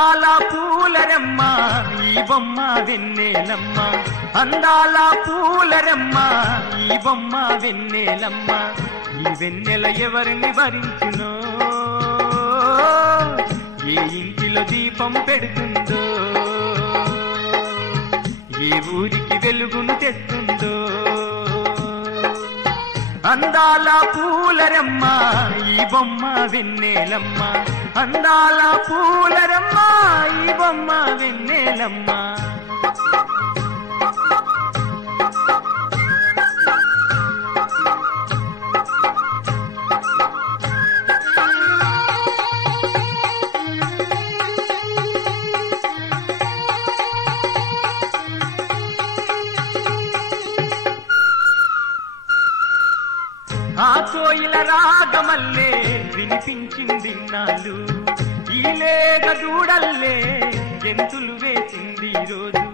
అందాల పూలరమ్మ ఈ బొమ్మ వెన్నెలమ్మ అందాల పూలరమ్మ ఈ బొమ్మ వెన్నెలమ్మ ఈ వెన్నెల ఎవరిని భరించునో ఏ ఇంటిలో దీపం పెడుతుందో ఏ ఊరికి వెలుగును తెస్తుందో అందాల పూలరమ్మ ఈ బొమ్మ వెన్నెలమ్మ అందాల పూలరమ్మ ఈ బొమ్మ వెన్నెలమ్మ ఆ కోయిల రాగమల్లే వినిపించింది నాలు ఈ లేగ దూడల్లే జంతులు వేసింది రోజు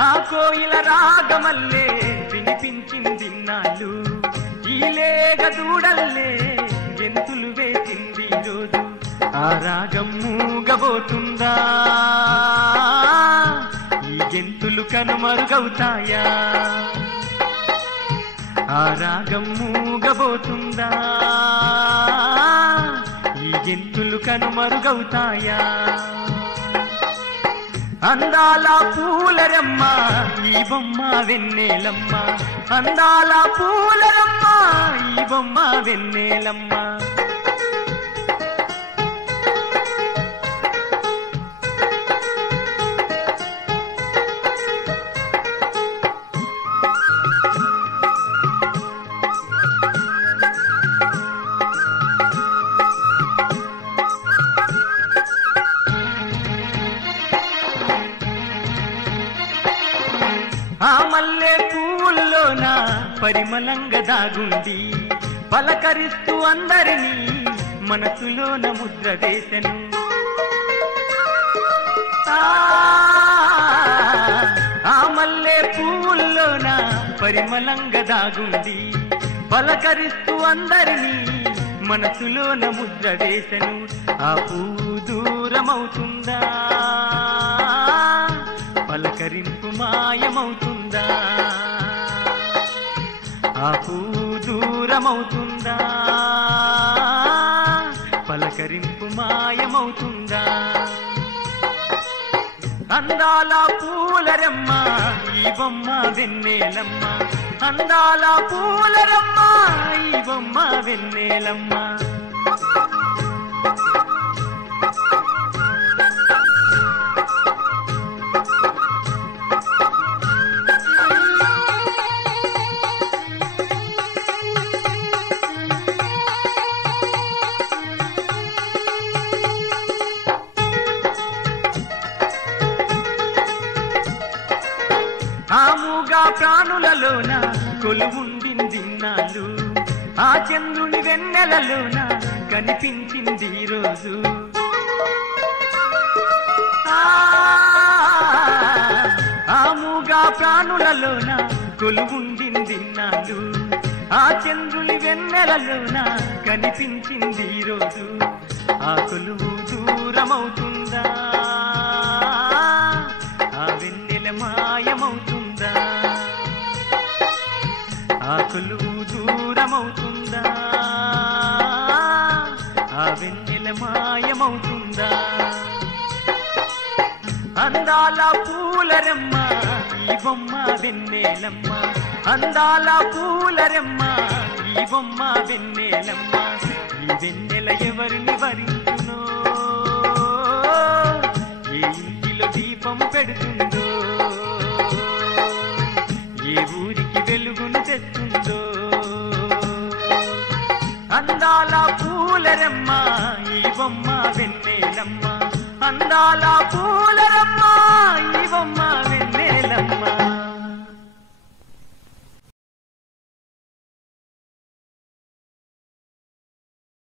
ఆ కోయిల రాగమల్లే వినిపించింది నాలు ఈ లేగ దూడల్లే జంతులు వేసింది రోజు ఆ రాగం మూగబోతుందా ఈ జంతులు కనుమరుగవుతాయా ఆ రాగం మూగబోతుందా ఈ జంతులు కనుమరుగవుతాయా అందాల పూలరమ్మ ఈ బొమ్మ వెన్నెలమ్మ అందాల పూలరమ్మ ఈ బొమ్మ వెన్నెలమ్మ ఆ మల్లె పూల్లోన పరిమళంగా దాగుంది పలకరిస్తూ అందరినీ మనసులోన ముద్ర వేసెను ఆ మల్లె పూల్లోన పరిమళంగా దాగుంది పలకరిస్తూ అందరినీ మనసులోన ముద్ర వేసెను ఆ పువ్వు దూరమవుతుందా పలకరింపు మాయమవుతుందా ఆ పువ్వు దూరమవుతుందా పలకరింపు మాయమవుతుందా అందాల పూలరమ్మ ఈ బొమ్మ వెన్నెలమ్మ అందాల పూలరమ్మ ఈ బొమ్మ వెన్నెలమ్మ ఆ మూగా ప్రాణులలోన కొలువుండింది నాలు ఆ చంద్రుని వెన్నెలలోన కనిపించింది రోజు ఆ మూగా ప్రాణులలోన కొలువుండింది నాలు ఆ చంద్రుని వెన్నెలలోన కనిపించింది రోజు ఆ కొలువు దూరమవుతుందా ఆ వెన్నెల మాయమవుతుందా ఆ కొలువు దూరమవుతుందా ఆ వెన్నెల మాయమవుతుందా అందాల పూలరమ్మ ఈ బొమ్మ వెన్నెలమ్మ అందాల పూలరమ్మ ఈ బొమ్మ వెన్నెలమ్మ ఈ వెన్నెల ఎవరిని భరించునో ఏ ఇంటిలో దీపం పెడుతుందో ఏ ఊరికి వెలుగును తెస్తుందో అందాల పూలరమ్మ ఈ బొమ్మ వెన్నెలమ్మ అందాల పూలరమ్మ